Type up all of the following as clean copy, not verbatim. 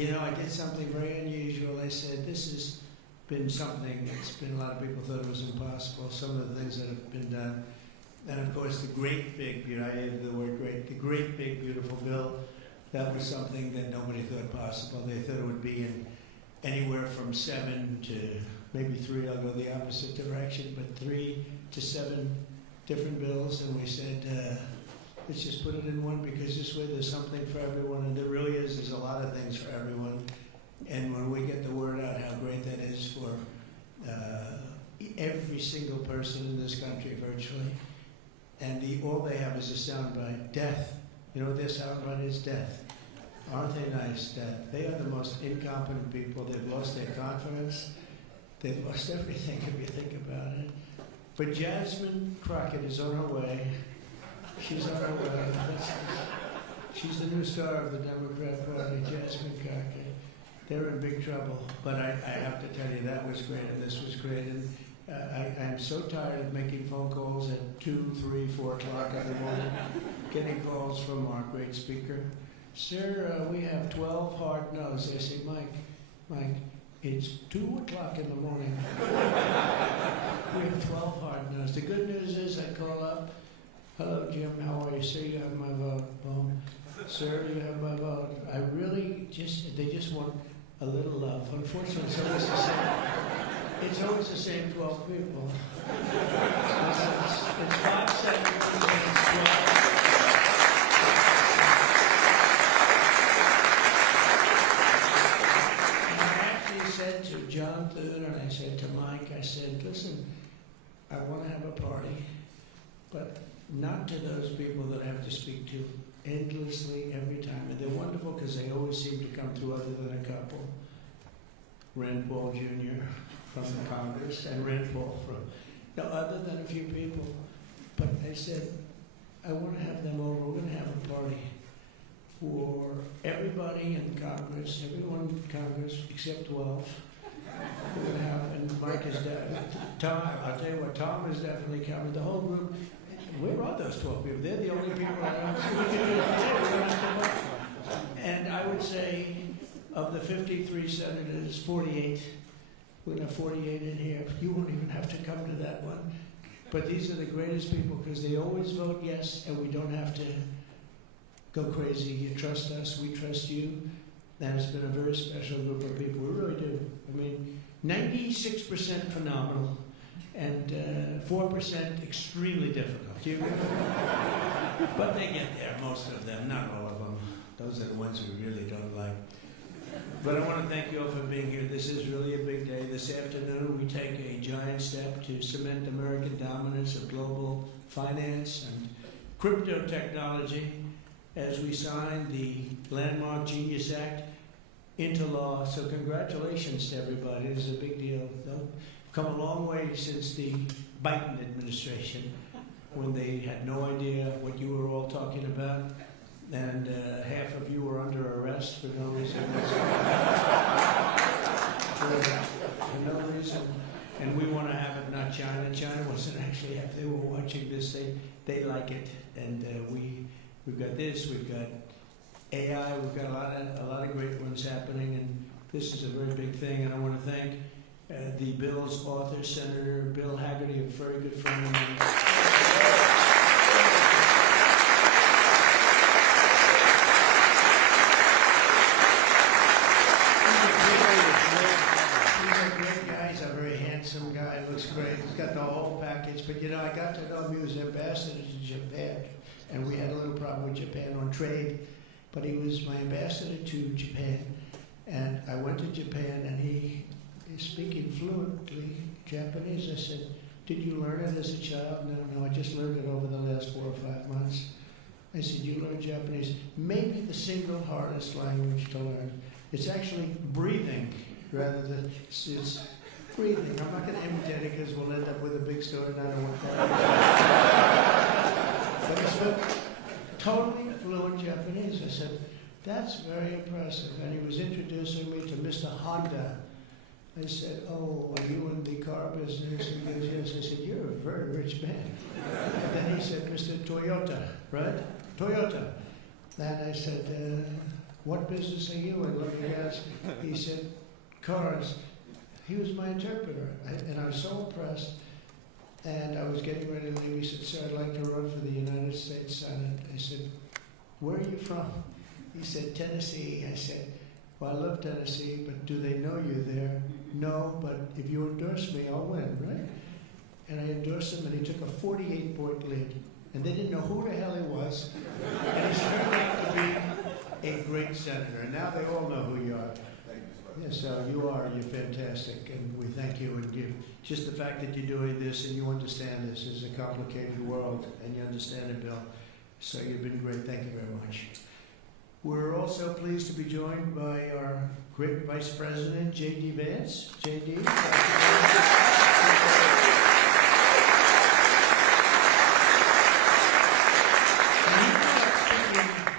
You know, I did something very unusual. I said, this has been something that's been, a lot of people thought it was impossible, some of the things that have been done. And of course, the great big, I added the word great, the great big beautiful bill, that was something that nobody thought possible. They thought it would be in anywhere from 7 to maybe 3, I'll go the opposite direction, but 3 to 7 different bills. And we said, let's just put it in one, because this way there's something for everyone. And there really is, there's a lot of things for everyone. And when we get the word out how great that is for every single person in this country virtually, and all they have is a soundbite, death. You know what their soundbite is? Death. Aren't they nice? Death. They are the most incompetent people. They've lost their confidence. They've lost everything if you think about it. But Jasmine Crockett is on her way. She's on her way. She's the new star of the Democrat Party, Jasmine Crockett. They're in big trouble. But I have to tell you, that was great, and this was great. And I'm so tired of making phone calls at 2, 3, 4 o'clock in the morning, getting calls from our great speaker. Sir, we have 12 hard no's. I say, Mike, it's 2 o'clock in the morning. We have 12 hard no's. The good news is I call up, hello, Jim, how are you? Sir, you have my vote. Boom. Sir, you have my vote. I really they just want a little love. Unfortunately, it's always the same 12 people. It's 5 seconds, it's 12. And I actually said to John Thune, and I said to Mike, I said, listen, I want to have a party, but not to those people that I have to speak to endlessly every time. And they're wonderful because they always seem to come through, other than a couple. Rand Paul Jr. from Congress, and Rand Paul other than a few people. But I said, I want to have them over. We're going to have a party for everybody in Congress, everyone in Congress except 12. We're going to have, and Mike is Tom, I'll tell you what, Tom is definitely coming. The whole group. Where are those 12 people? They're the only people I know. And I would say, of the 53 senators, 48, we're going to have 48 in here. You won't even have to come to that one. But these are the greatest people because they always vote yes, and we don't have to go crazy. You trust us, we trust you. And it's been a very special group of people. We really do. I mean, 96% phenomenal, and 4% extremely difficult. You agree? But they get there, most of them, not all of them. Those are the ones we really don't like. But I want to thank you all for being here. This is really a big day. This afternoon, we take a giant step to cement American dominance of global finance and crypto technology as we sign the landmark Genius Act into law. So congratulations to everybody. It is a big deal. They've come a long way since the Biden administration, when they had no idea what you were all talking about. And half of you were under arrest for no reason. For no reason. And we want to have it, not China. China wasn't actually happy. They were watching this. They like it. And we've got this. We've got AI. We've got a lot of great ones happening. And this is a very big thing. And I want to thank the bill's author, Senator Bill Hagerty, a very good friend of mine. Handsome guy, looks great. He's got the whole package. But you know, I got to know him. He was ambassador to Japan, and we had a little problem with Japan on trade. But he was my ambassador to Japan, and I went to Japan, and he is speaking fluently Japanese. I said, "Did you learn it as a child?" No, I just learned it over the last 4 or 5 months. I said, "You learned Japanese? Maybe the single hardest language to learn. It's actually breathing rather than it's." Breathing. I'm not going to imitate it because we'll end up with a big story and I don't want that. But he spoke totally fluent Japanese. I said, that's very impressive. And he was introducing me to Mr. Honda. I said, oh, are you in the car business? And he goes, yes. I said, you're a very rich man. And then he said, Mr. Toyota, right? Toyota. And I said, what business are you in? Let me ask. He said, cars. He was my interpreter, and I was so impressed. And I was getting ready to leave. He said, sir, I'd like to run for the United States Senate. I said, where are you from? He said, Tennessee. I said, well, I love Tennessee, but do they know you there? No, but if you endorse me, I'll win, right? And I endorsed him, and he took a 48-point lead. And they didn't know who the hell he was. And he turned out to be a great senator. And now they all know who you are. Yes, you're fantastic, and we thank you. And just the fact that you're doing this and you understand this is a complicated world, and you understand it, Bill. So you've been great. Thank you very much. We're also pleased to be joined by our great Vice President, J.D. Vance. J.D.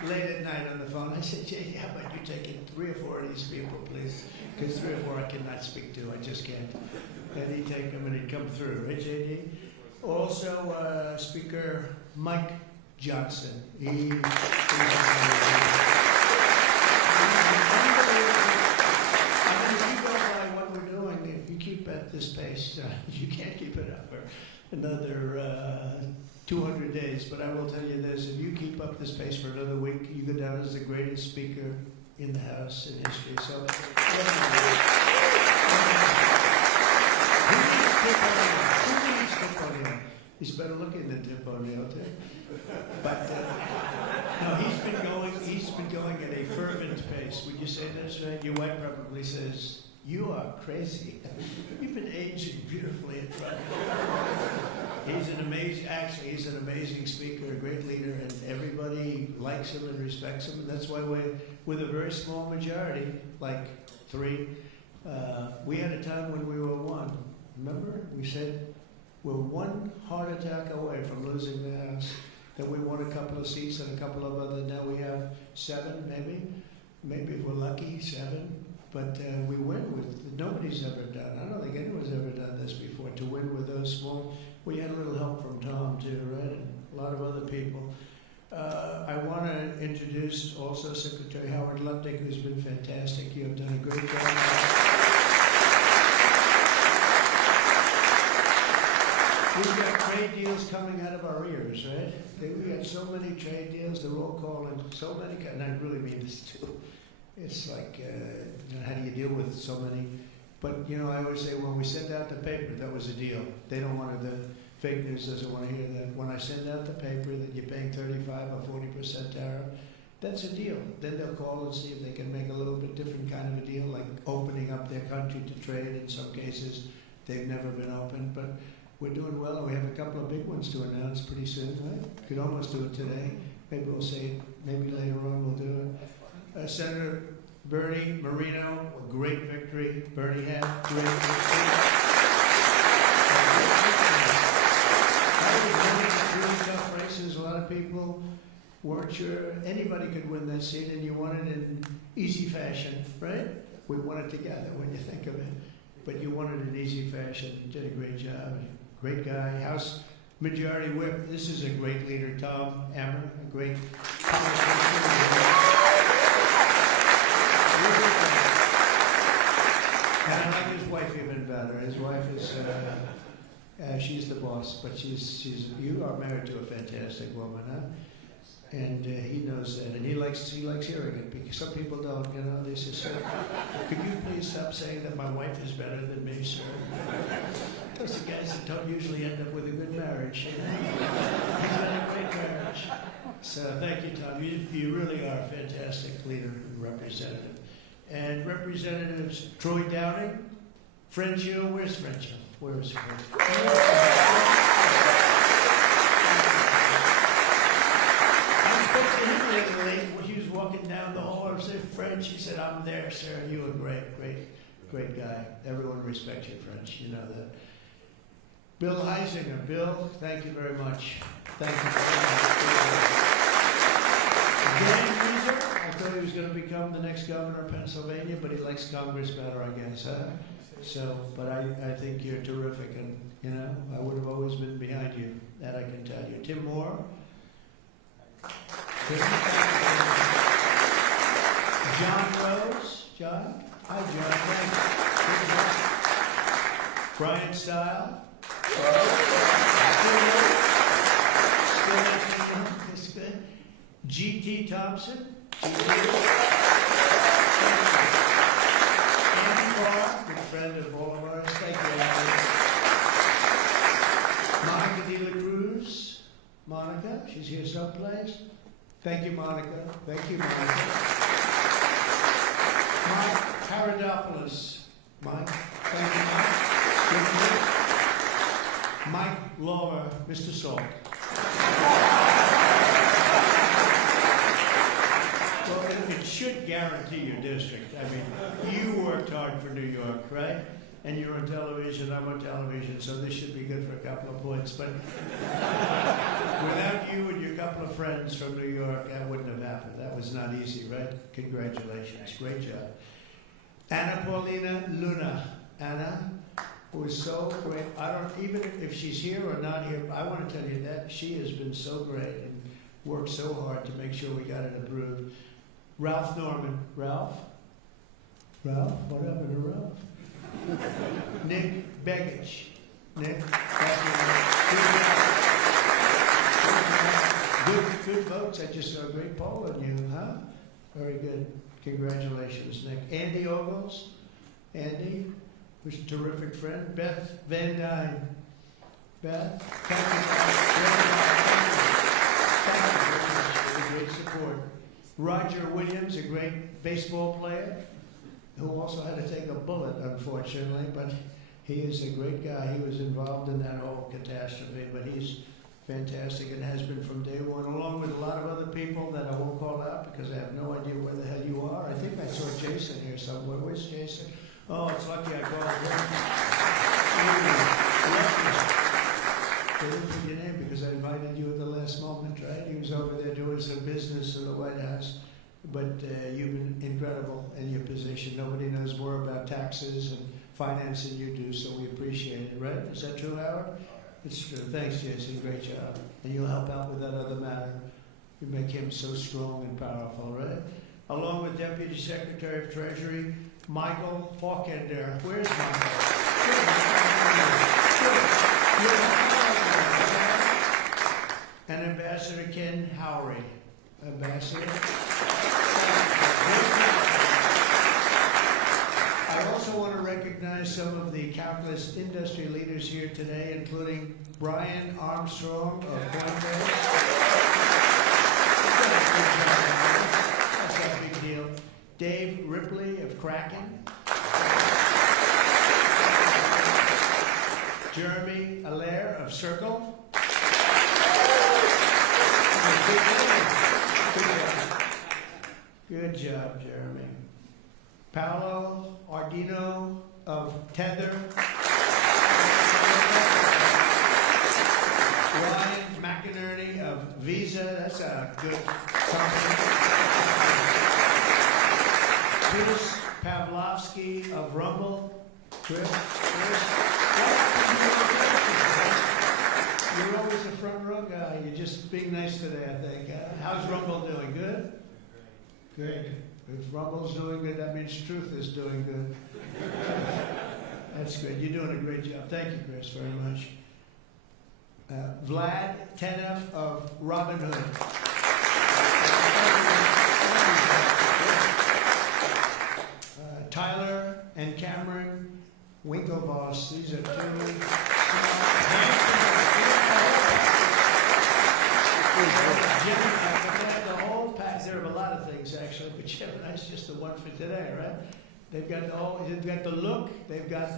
Late at night on the phone, I said, J.D., how about you taking 3 or 4 of these people, please? Because 3 or 4 I cannot speak to. I just can't. And he'd take them and he'd come through, right, J.D.? Also, Speaker Mike Johnson. If you go by what we're doing, if you keep at this pace, you can't keep it up for another 200 days. But I will tell you this, if you keep up this pace for another week, you go down as the greatest speaker in the House in history. So, he's better looking than Tip O'Neill, too. But no, he's been going at a fervent pace. Would you say that's right? Your wife probably says, you are crazy. You've been aging beautifully in front of you. He's an amazing speaker, a great leader, and everybody likes him and respects him. And that's why with a very small majority, like 3, we had a time when we were 1. Remember? We said we're 1 heart attack away from losing the House. Then we won a couple of seats and a couple of other. Now we have 7, maybe. Maybe if we're lucky, 7. But we win with, nobody's ever done, I don't think anyone's ever done this before, to win with those small. We had a little help from Tom too, right? And a lot of other people. I want to introduce also Secretary Howard Lutnick, who's been fantastic. You have done a great job. We've got trade deals coming out of our ears, right? We got so many trade deals, they're all calling so many, and I really mean this too. It's like, how do you deal with so many? But, I always say when we send out the paper, that was a deal. They don't want the fake news doesn't want to hear that. When I send out the paper that you're paying 35 or 40% tariff, that's a deal. Then they'll call and see if they can make a little bit different kind of a deal, like opening up their country to trade. In some cases, they've never been open, but we're doing well, and we have a couple of big ones to announce pretty soon, right? Could almost do it today. Maybe we'll say it, maybe later on we'll do it. Senator Bernie Moreno, a great victory. Bernie had great victory. Really tough races. A lot of people weren't sure anybody could win that seat, and you won it in easy fashion, right? We won it together when you think of it. But you won it in easy fashion. You did a great job. Great guy. House Majority Whip. This is a great leader, Tom Emmer, a great and I like his wife even better. His wife is, she's the boss, but you are married to a fantastic woman, huh? And he knows that, and he likes hearing it, because some people don't, they say, sir, could you please stop saying that my wife is better than me, sir? Those are guys that don't usually end up with a good marriage. He's had a great marriage. So thank you, Tom. You really are a fantastic leader and representative. And Representatives Troy Downing, Frenchio, where's Frenchio? Where is he? When he was walking down the hall, I said, French, he said, I'm there, sir. You were great guy. Everyone respects you, French. You know that. Bill Heisinger. Bill, thank you very much. Thank you very much. Dan Reeser, I thought he was going to become the next governor of Pennsylvania, but he likes Congress better, I guess, huh? So, but I think you're terrific, and, I would have always been behind you. That I can tell you. Tim Moore. John Rose. John? Hi, John. Thanks. Brian Style. Still good. G.T. Thompson. Andy Barr, good friend of all of ours. Thank you, Andy. Monica De La Cruz. Monica, she's here someplace. Thank you, Monica. Thank you, Monica. Mike Paradopoulos. Mike, thank you, Mike. Mike Lawler, Mr. Salt. Well, it should guarantee your district. I mean, you worked hard for New York, right? And you're on television, I'm on television, so this should be good for a couple of points. But without you and your couple of friends from New York, that wouldn't have happened. That was not easy, right? Congratulations. Great job. Anna Paulina Luna. Anna was so great. I don't, even if she's here or not here, I want to tell you that she has been so great and worked so hard to make sure we got it approved. Ralph Norman. Ralph? Ralph? What happened to Ralph? Nick Begich. Nick, good votes. I just saw a great poll on you, huh? Very good. Congratulations, Nick. Andy Ogles. Andy, who's a terrific friend. Beth Van Dyne. Beth, thank you for the great support. Roger Williams, a great baseball player, who also had to take a bullet, unfortunately, but he is a great guy. He was involved in that whole catastrophe, but he's fantastic and has been from day one, along with a lot of other people that I won't call out because I have no idea where the hell you are. I think I saw Jason here somewhere. Where's Jason? Oh, it's lucky I called him. They didn't put your name because I invited you at the last moment, right? He was over there doing some business in the White House. But you've been incredible in your position. Nobody knows more about taxes and finance than you do, so we appreciate it, right? Is that true, Howard? It's true. Thanks, Jason. Great job. And you'll help out with that other matter. You make him so strong and powerful, right? Along with Deputy Secretary of Treasury, Michael Hawkender. Where's Michael? And Ambassador Ken Howry. Ambassador. I also want to recognize some of the countless industry leaders here today, including Brian Armstrong of Coinbase. That's a big deal. Dave Ripley of Kraken. Jeremy Allaire of Circle. Good job, Jeremy. Paolo Ardino of Tether. Ryan McInerney of Visa. That's a good company. Chris Pavlovsky of Rumble. Chris. You're always a front row guy. You're just being nice today, I think. How's Rumble doing? Good? Great. If Rumble's doing good, that means Truth is doing good. That's good. You're doing a great job. Thank you, Chris, very much. Vlad Tenev of Robinhood. Tyler and Cameron Winklevoss. These are two. The whole pack. There are a lot of things actually, but Gemini's just the one for today, right? They've got the look, they've got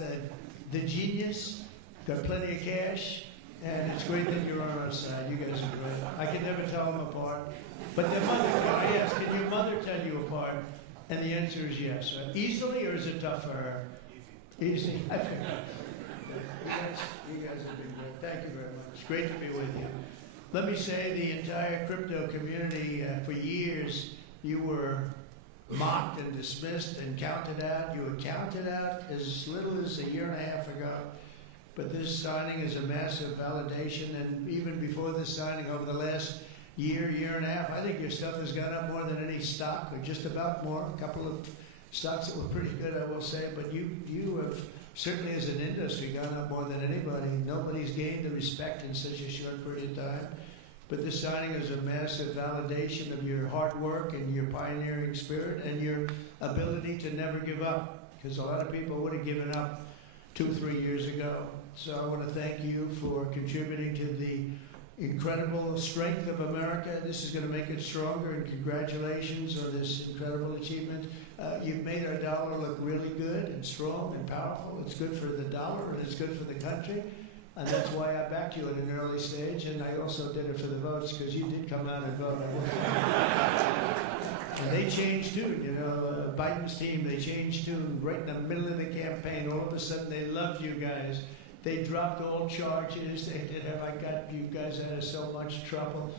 the genius, got plenty of cash, and it's great that you're on our side. You guys are great. I can never tell them apart, but their mother can. Yes, can your mother tell you apart? And the answer is yes. Right? Easily, or is it tough for her? Easy. You guys have been great. Thank you very much. It's great to be with you. Let me say the entire crypto community, for years, you were mocked and dismissed and counted out. You were counted out as little as a year and a half ago. But this signing is a massive validation. And even before this signing, over the last year and a half. I think your stuff has gone up more than any stock, or just about more. A couple of stocks that were pretty good, I will say, but you have certainly as an industry gone up more than anybody. Nobody's gained the respect in such a short period of time. But this signing is a massive validation of your hard work and your pioneering spirit and your ability to never give up, because a lot of people would have given up 2 or 3 years ago. So I want to thank you for contributing to the incredible strength of America. This is going to make it stronger, and congratulations on this incredible achievement. You've made our dollar look really good and strong and powerful. It's good for the dollar and it's good for the country. And that's why I backed you at an early stage, and I also did it for the votes, because you did come out and vote. And they changed tune, you know, Biden's team, they changed tune right in the middle of the campaign. All of a sudden they loved you guys. They dropped all charges. They did, have I got you guys out of so much trouble?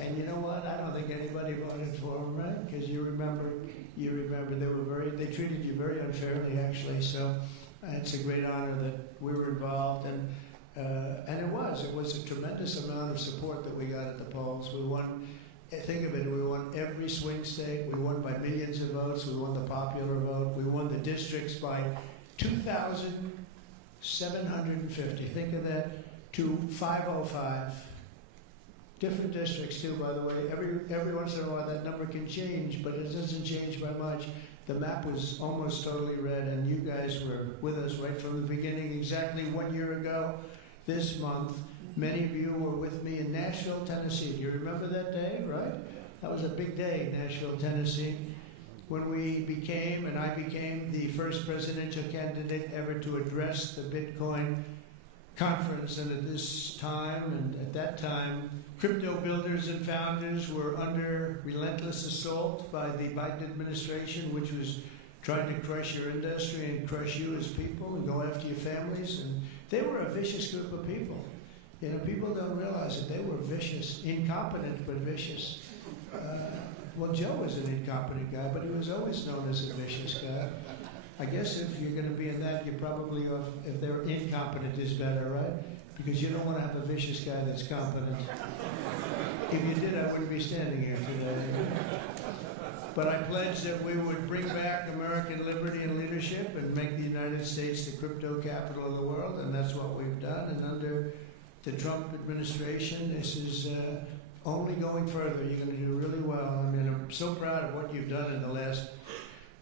And you know what? I don't think anybody voted for them, right? Because you remember they treated you very unfairly, actually. So it's a great honor that we were involved, and it was a tremendous amount of support that we got at the polls. We won. Think of it, we won every swing state. We won by millions of votes. We won the popular vote. We won the districts by 2,750. Think of that, to 505. Different districts too, by the way. Every once in a while that number can change, but it doesn't change by much. The map was almost totally red, and you guys were with us right from the beginning. Exactly 1 year ago this month, many of you were with me in Nashville, Tennessee. Do you remember that day, right? That was a big day in Nashville, Tennessee, when I became the first presidential candidate ever to address the Bitcoin conference. And at this time, and at that time, crypto builders and founders were under relentless assault by the Biden administration, which was trying to crush your industry and crush you as people and go after your families. And they were a vicious group of people. You know, people don't realize that they were vicious, incompetent, but vicious. Well, Joe was an incompetent guy, but he was always known as a vicious guy. I guess if you're going to be in that, you're probably off, if they're incompetent is better, right? Because you don't want to have a vicious guy that's competent. If you did, I wouldn't be standing here today. But I pledged that we would bring back American liberty and leadership and make the United States the crypto capital of the world, and that's what we've done. And under the Trump administration, this is only going further. You're going to do really well. I mean, I'm so proud of what you've done in the last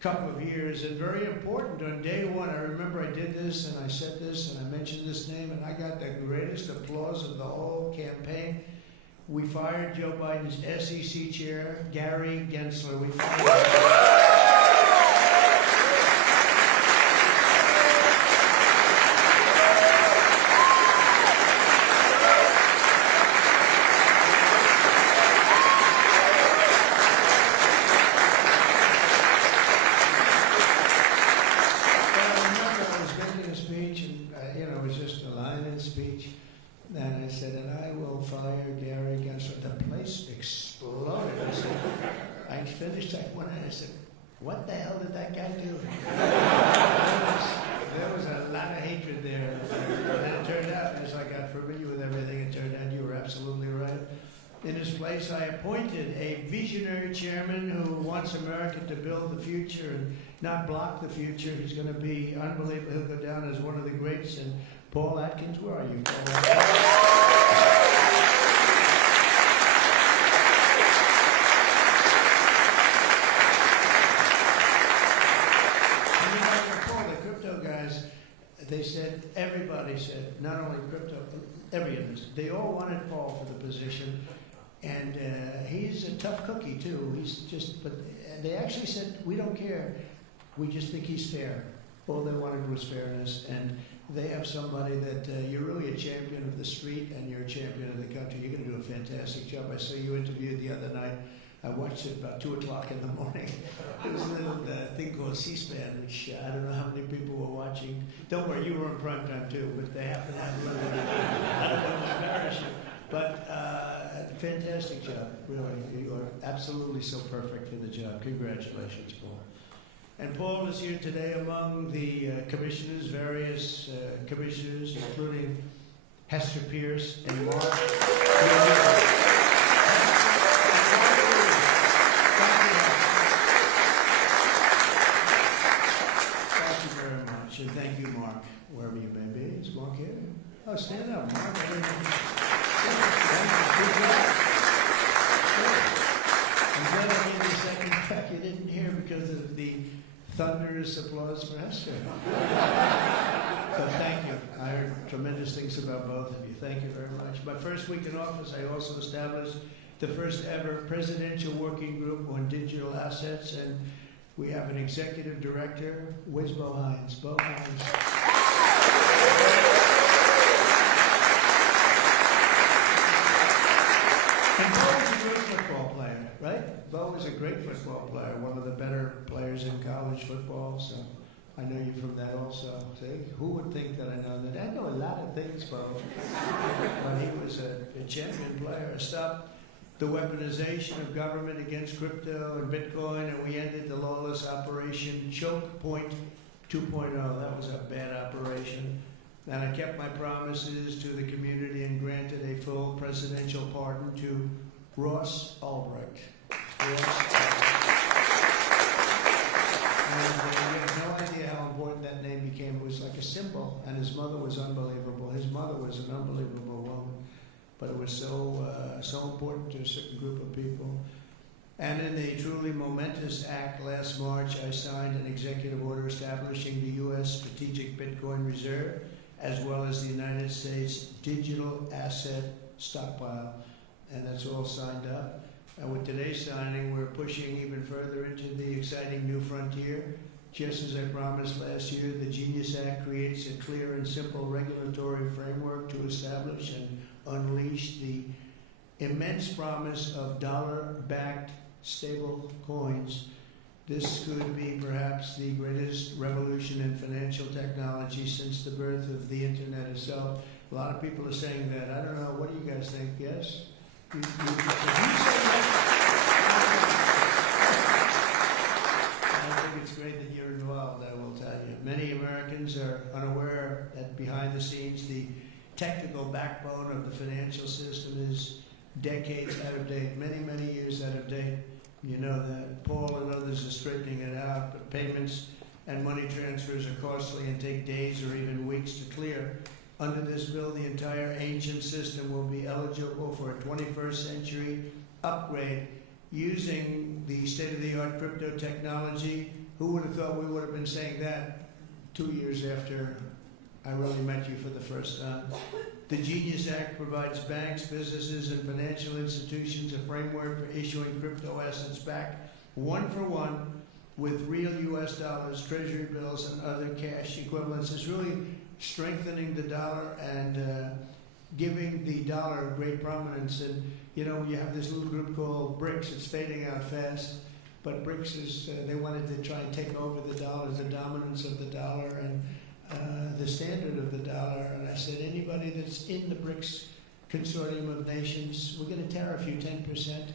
couple of years, and very important. On day one, I remember I did this, and I said this, and I mentioned this name, and I got the greatest applause of the whole campaign. We fired Joe Biden's SEC chair, Gary Gensler. We fired him. And I said, and I will fire Gary Gensler. The place exploded. I finished that one, and I said, what the hell did that guy do? There was a lot of hatred there. And it turned out, as I got familiar with everything, it turned out you were absolutely right. In his place, I appointed a visionary chairman who wants America to build the future and not block the future. He's going to be unbelievable. He'll go down as one of the greats. And Paul Atkins, where are you, Paul? Paul, the crypto guys, they said, everybody said, not only crypto, every industry, they all wanted Paul for the position. And he's a tough cookie, too. He's just, but they actually said, we don't care. We just think he's fair. All they wanted was fairness. And they have somebody that you're really a champion of the street, and you're a champion of the country. You're going to do a fantastic job. I saw you interviewed the other night. I watched it about 2 o'clock in the morning. It was a little thing called C-SPAN, which I don't know how many people were watching. Don't worry, you were on prime time too, but they happen to have a little bit. I don't want to embarrass you. But fantastic job, really. You are absolutely so perfect for the job. Congratulations, Paul. And Paul is here today among the commissioners, various commissioners, including Hester Pierce and Mark. and thank you, Mark, wherever you may be. Is Mark here? Oh, stand up, Mark. Good job. I'm glad I gave you a second track you didn't hear because of the thunderous applause for Esther. But thank you. I heard tremendous things about both of you. Thank you very much. My first week in office, I also established the first ever presidential working group on digital assets, and we have an executive director. Where's Bo Hines? Bo Hines. And Bo is a great football player, right? Bo is a great football player, one of the better players in college football, so I know you from that also. See, who would think that I know that? I know a lot of things, Bo. But he was a champion player. I stopped the weaponization of government against crypto and Bitcoin, and we ended the lawless operation Choke Point 2.0. That was a bad operation. And I kept my promises to the community and granted a full presidential pardon to Ross Ulbricht. And you have no idea how important that name became. It was like a symbol, and his mother was unbelievable. His mother was an unbelievable woman, but it was so important to a certain group of people. And in a truly momentous act last March, I signed an executive order establishing the U.S. Strategic Bitcoin Reserve, as well as the United States Digital Asset Stockpile, and that's all signed up. And with today's signing, we're pushing even further into the exciting new frontier. Just as I promised last year, the Genius Act creates a clear and simple regulatory framework to establish and unleash the immense promise of dollar-backed stable coins. This could be perhaps the greatest revolution in financial technology since the birth of the internet itself. A lot of people are saying that. I don't know. What do you guys think? Yes? You say that? I think it's great that you're involved, I will tell you. Many Americans are unaware that behind the scenes, the technical backbone of the financial system is decades out of date, many, many years out of date. You know that. Paul and others are straightening it out, but payments and money transfers are costly and take days or even weeks to clear. Under this bill, the entire ancient system will be eligible for a 21st century upgrade using the state-of-the-art crypto technology. Who would have thought we would have been saying that 2 years after I really met you for the first time? The Genius Act provides banks, businesses, and financial institutions a framework for issuing crypto assets back one-for-one with real U.S. dollars, treasury bills, and other cash equivalents. It's really strengthening the dollar and giving the dollar great prominence. And, you know, you have this little group called BRICS. It's fading out fast. But BRICS is, they wanted to try and take over the dollar, the dominance of the dollar, and the standard of the dollar. And I said, anybody that's in the BRICS consortium of nations, we're going to tariff you 10%.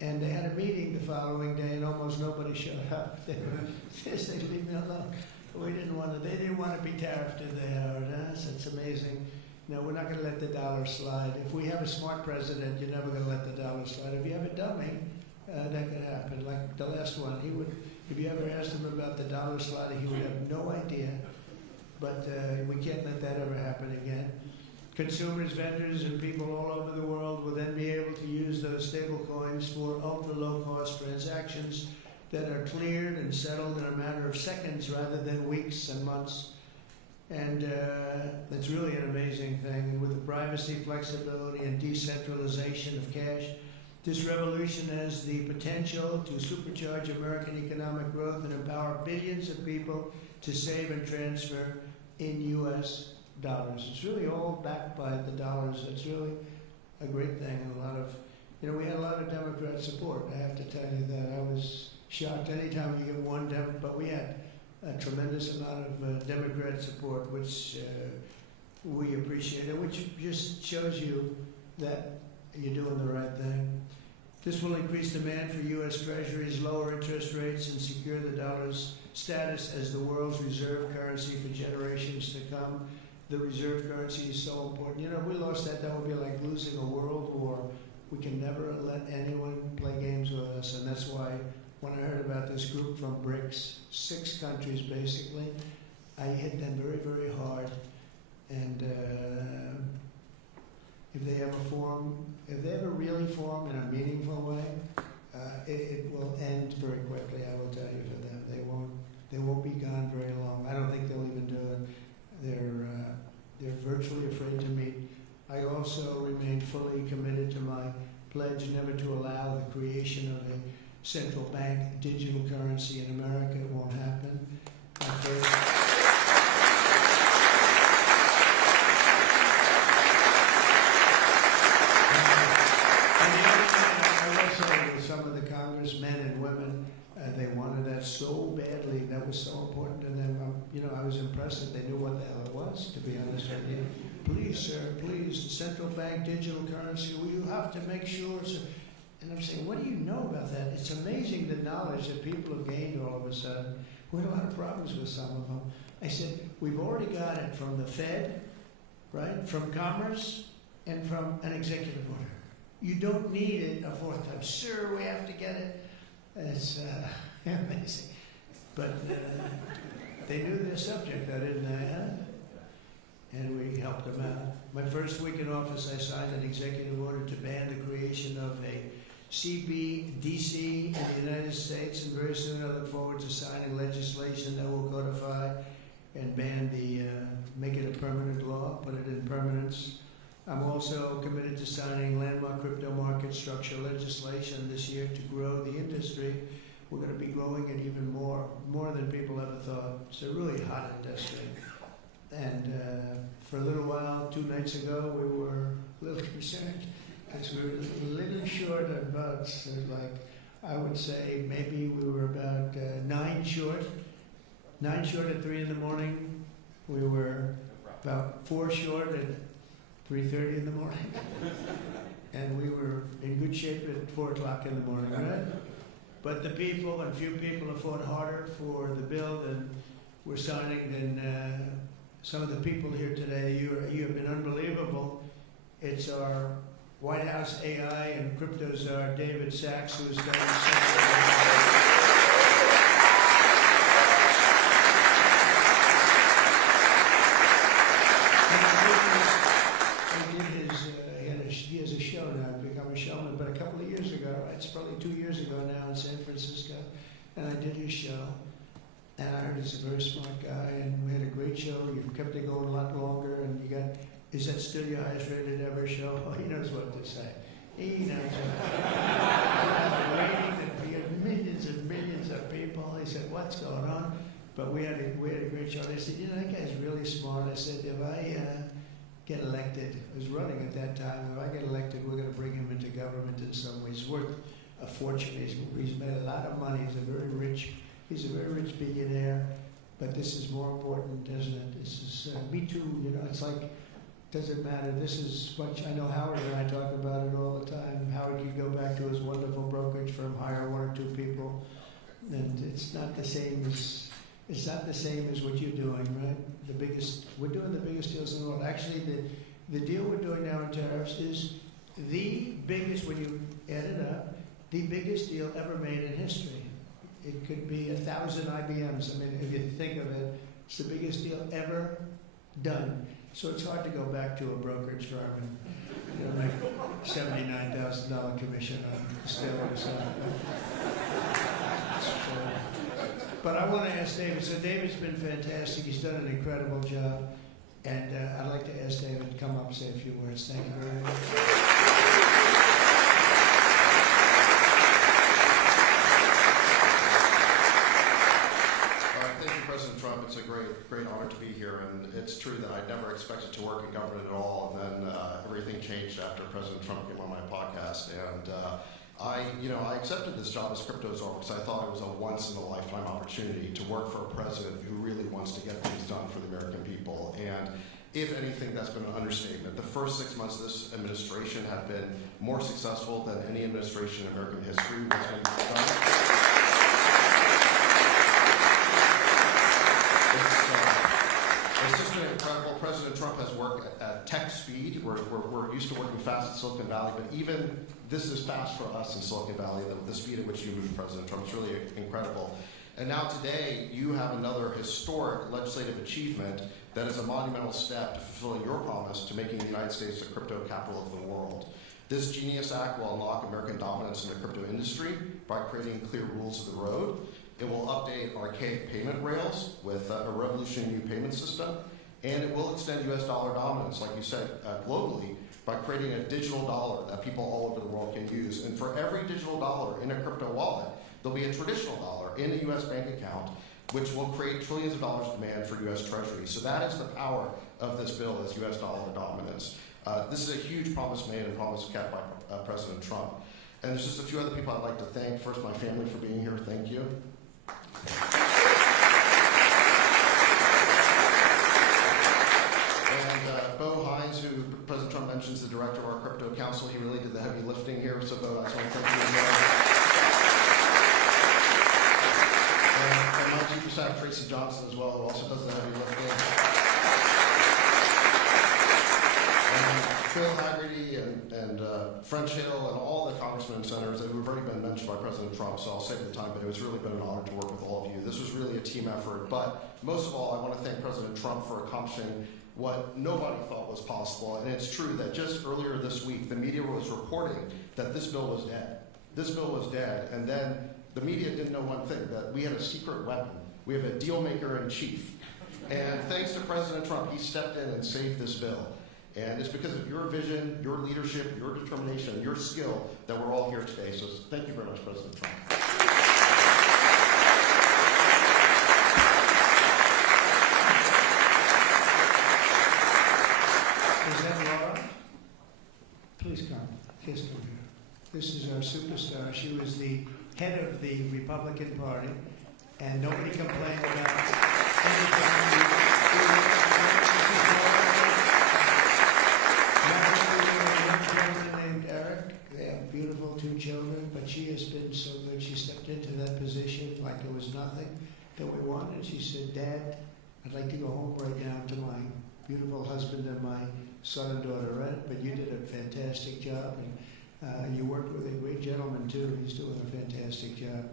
And they had a meeting the following day, and almost nobody showed up. They said, leave me alone. We didn't want to, they didn't want to be tariffed, did they, Howard? It's amazing. No, we're not going to let the dollar slide. If we have a smart president, you're never going to let the dollar slide. If you have a dummy, that could happen. Like the last one, he would, if you ever asked him about the dollar sliding, he would have no idea. But we can't let that ever happen again. Consumers, vendors, and people all over the world will then be able to use those stable coins for ultra-low-cost transactions that are cleared and settled in a matter of seconds rather than weeks and months. And it's really an amazing thing. And with the privacy, flexibility, and decentralization of cash, this revolution has the potential to supercharge American economic growth and empower billions of people to save and transfer in U.S. dollars. It's really all backed by the dollars. It's really a great thing. And a lot of, you know, we had a lot of Democrat support. I have to tell you that. I was shocked anytime you get one Democrat, but we had a tremendous amount of Democrat support, which we appreciate, and which just shows you that you're doing the right thing. This will increase demand for U.S. Treasuries, lower interest rates, and secure the dollar's status as the world's reserve currency for generations to come. The reserve currency is so important. You know, if we lost that, that would be like losing a world war. We can never let anyone play games with us, and that's why when I heard about this group from BRICS, 6 countries basically, I hit them very, very hard, and if they ever really form in a meaningful way, it will end very quickly. I will tell you, for them, they won't be gone very long. I don't think they'll even do it. They're virtually afraid to meet. I also remain fully committed to my pledge never to allow the creation of a central bank digital currency in America. It won't happen. Some of the congressmen and women, they wanted that so badly. That was so important to them. I was impressed that they knew what the hell it was, to be honest with you. Please, sir, please, central bank digital currency, well, you have to make sure. And I'm saying, what do you know about that? It's amazing the knowledge that people have gained all of a sudden. We had a lot of problems with some of them. I said, we've already got it from the Fed, right, from Commerce, and from an executive order. You don't need it a fourth time. Sir, we have to get it. It's amazing. But they knew their subject, though, didn't they? Huh? And we helped them out. My first week in office, I signed an executive order to ban the creation of a CBDC in the United States, and very soon I look forward to signing legislation that will codify and ban make it a permanent law, put it in permanence. I'm also committed to signing landmark crypto market structure legislation this year to grow the industry. We're going to be growing it even more than people ever thought. It's a really hot industry. And for a little while, 2 nights ago, we were a little concerned because we were a little short on votes. I would say maybe we were about 9 short. 9 short at 3 in the morning. We were about 4 short at 3:30 in the morning. And we were in good shape at 4 o'clock in the morning, right? But the people, and few people have fought harder for the bill than we're signing than some of the people here today. You have been unbelievable. It's our White House AI and crypto czar, David Sachs, who's done he has a show now, become a showman, but a couple of years ago, it's probably 2 years ago now in San Francisco, and I did his show, and I heard he's a very smart guy, and we had a great show. You kept it going a lot longer, and is that still your highest rated ever show? Oh, he knows what to say. He knows what to say. He had millions and millions of people. He said, what's going on? But we had a great show. They said, that guy's really smart. I said, if I get elected, I was running at that time, if I get elected, we're going to bring him into government in some way. He's worth a fortune. He's made a lot of money. He's a very rich billionaire. But this is more important, isn't it? This is me too. It's like, doesn't matter. This is what I know. Howard and I talk about it all the time. Howard could go back to his wonderful brokerage firm, hire 1 or 2 people, and it's not the same as what you're doing, right? We're doing the biggest deals in the world. Actually, the deal we're doing now in tariffs is the biggest, when you add it up, the biggest deal ever made in history. It could be 1,000 IBMs. I mean, if you think of it, it's the biggest deal ever done. So it's hard to go back to a brokerage firm and make $79,000 commission on still or something. But I want to ask David. So David's been fantastic. He's done an incredible job. And I'd like to ask David to come up and say a few words. Thank you very much. Thank you, President Trump. It's a great honor to be here. And it's true that I never expected to work in government at all. And then everything changed after President Trump came on my podcast. And I accepted this job as crypto czar because I thought it was a once-in-a-lifetime opportunity to work for a president who really wants to get things done for the American people. And if anything, that's been an understatement. The first 6 months of this administration have been more successful than any administration in American history. It's just been incredible. President Trump has worked at tech speed. We're used to working fast in Silicon Valley, but even this is fast for us in Silicon Valley, the speed at which you move, President Trump. It's really incredible. And now today, you have another historic legislative achievement that is a monumental step to fulfilling your promise to making the United States the crypto capital of the world. This Genius Act will unlock American dominance in the crypto industry by creating clear rules of the road. It will update archaic payment rails with a revolutionary new payment system, and it will extend U.S. dollar dominance, like you said, globally, by creating a digital dollar that people all over the world can use. And for every digital dollar in a crypto wallet, there'll be a traditional dollar in a U.S. bank account, which will create trillions of dollars of demand for U.S. Treasury. So that is the power of this bill, is U.S. dollar dominance. This is a huge promise made and promise kept by President Trump. And there's just a few other people I'd like to thank. First, my family for being here. Thank you. And Bo Hines, who President Trump mentions, the director of our crypto council, he really did the heavy lifting here. So Bo, I just want to thank you as well. And my chief of staff, Tracy Johnson, as well, who also does the heavy lifting. Phil Haggerty and French Hill and all the congressmen and senators who have already been mentioned by President Trump, so I'll save the time, but it's really been an honor to work with all of you. This was really a team effort, but most of all, I want to thank President Trump for accomplishing what nobody thought was possible, and it's true that just earlier this week, the media was reporting that this bill was dead. This bill was dead, and then the media didn't know one thing, that we had a secret weapon. We have a deal maker in chief. And thanks to President Trump, he stepped in and saved this bill. And it's because of your vision, your leadership, your determination, your skill that we're all here today. So thank you very much, President Trump. Is that Laura? Please come. Please come here. This is our superstar. She was the head of the Republican Party, and nobody complained about anything. Beautiful 2 children, but she has been so good. She stepped into that position like there was nothing that we wanted. She said, Dad, I'd like to go home right now to my beautiful husband and my son and daughter, Red, but you did a fantastic job, and you worked with a great gentleman too. He's doing a fantastic job.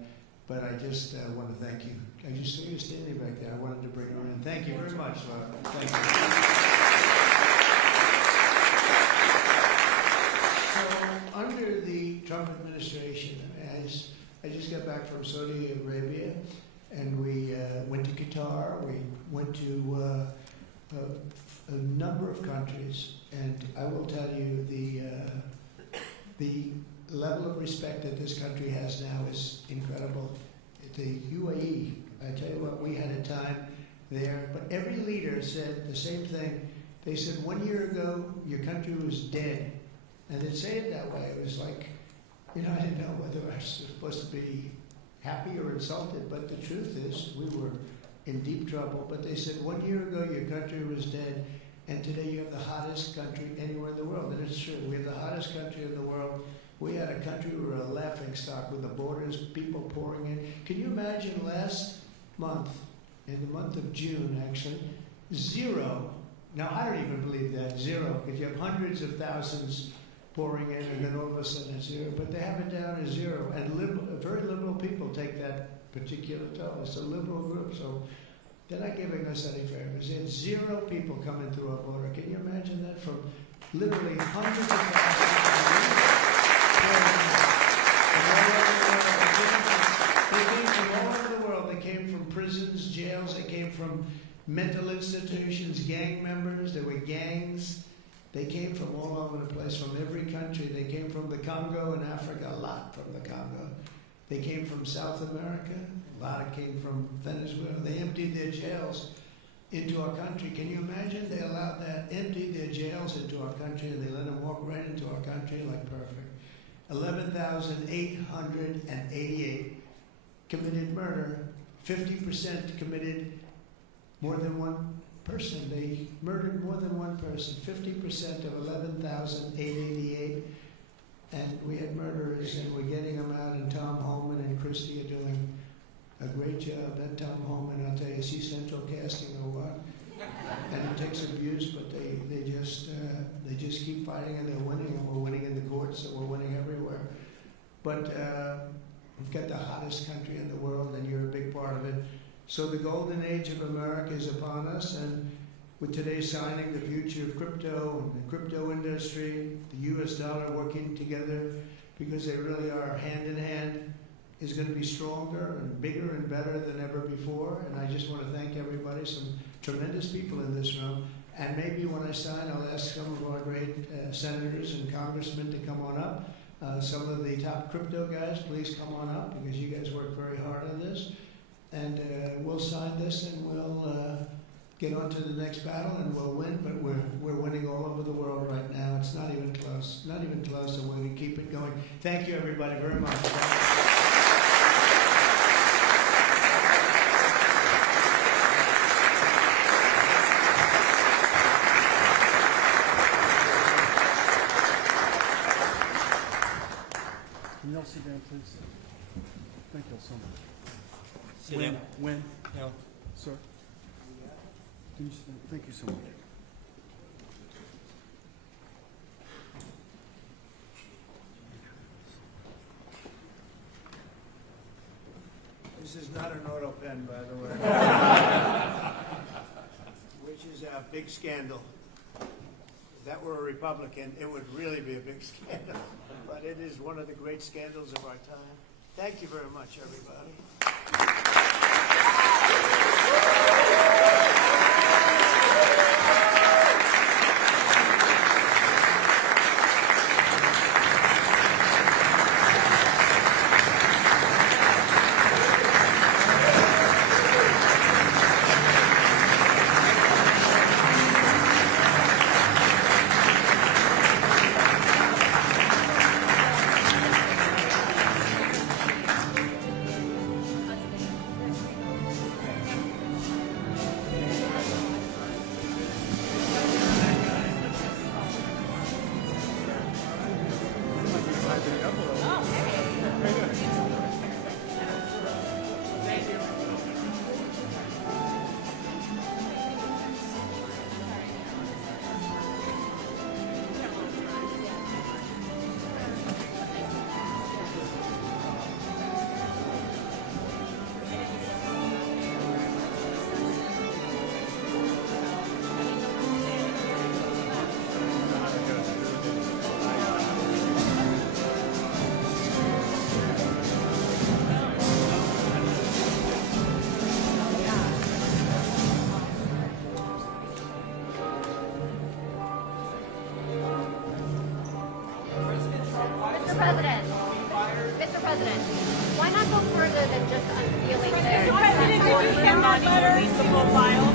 But I just want to thank you. I just saw you standing back there. I wanted to bring her in. Thank you very much, Laura. Thank you. So, under the Trump administration, I just got back from Saudi Arabia, and we went to Qatar, we went to a number of countries, and I will tell you the level of respect that this country has now is incredible. The UAE, I tell you what, we had a time there, but every leader said the same thing. They said 1 year ago, your country was dead. And they'd say it that way. It was like, I didn't know whether I was supposed to be happy or insulted, but the truth is we were in deep trouble. But they said 1 year ago your country was dead, and today you have the hottest country anywhere in the world. And it's true. We have the hottest country in the world. We had a country we were a laughing stock with the borders, people pouring in. Can you imagine last month, in the month of June actually, 0. Now I don't even believe that, 0, because you have hundreds of thousands pouring in, and then all of a sudden it's 0. But they have it down as 0, and very liberal people take that particular toll. It's a liberal group, so they're not giving us any favors. They had 0 people coming through our border. Can you imagine that? From literally hundreds of thousands. They came from all over the world. They came from prisons, jails. They came from mental institutions, gang members. There were gangs. They came from all over the place, from every country. They came from the Congo in Africa, a lot from the Congo. They came from South America, a lot came from Venezuela. They emptied their jails into our country. Can you imagine? They allowed that, emptied their jails into our country, and they let them walk right into our country like perfect. 11,888 committed murder. 50% committed more than one person. They murdered more than one person. 50% of 11,888. And we had murderers, and we're getting them out, and Tom Homan and Christie are doing a great job. That Tom Homan, I'll tell you, is he central casting or what? And it takes abuse, but they just keep fighting, and they're winning, and we're winning in the courts, and we're winning everywhere. But We've got the hottest country in the world, and you're a big part of it. So the golden age of America is upon us, and with today's signing, the future of crypto and the crypto industry, the U.S. dollar working together, because they really are hand in hand, is going to be stronger and bigger and better than ever before. And I just want to thank everybody, some tremendous people in this room. And maybe when I sign, I'll ask some of our great senators and congressmen to come on up. Some of the top crypto guys, please come on up, because you guys work very hard on this. And we'll sign this, and we'll get on to the next battle, and we'll win. But we're winning all over the world right now. It's not even close. Not even close, and we're going to keep it going. Thank you, everybody, very much. Can you all sit down, please? Thank you all so much. Sit down. When? No. Sir? Can you sit down? Thank you so much. This is not an auto pen, by the way, which is a big scandal. If that were a Republican, it would really be a big scandal. But it is one of the great scandals of our time. Thank you very much, everybody. Mr. President, why not go further than just unsealing this? Mr. President, did you send that letter? Release the full file.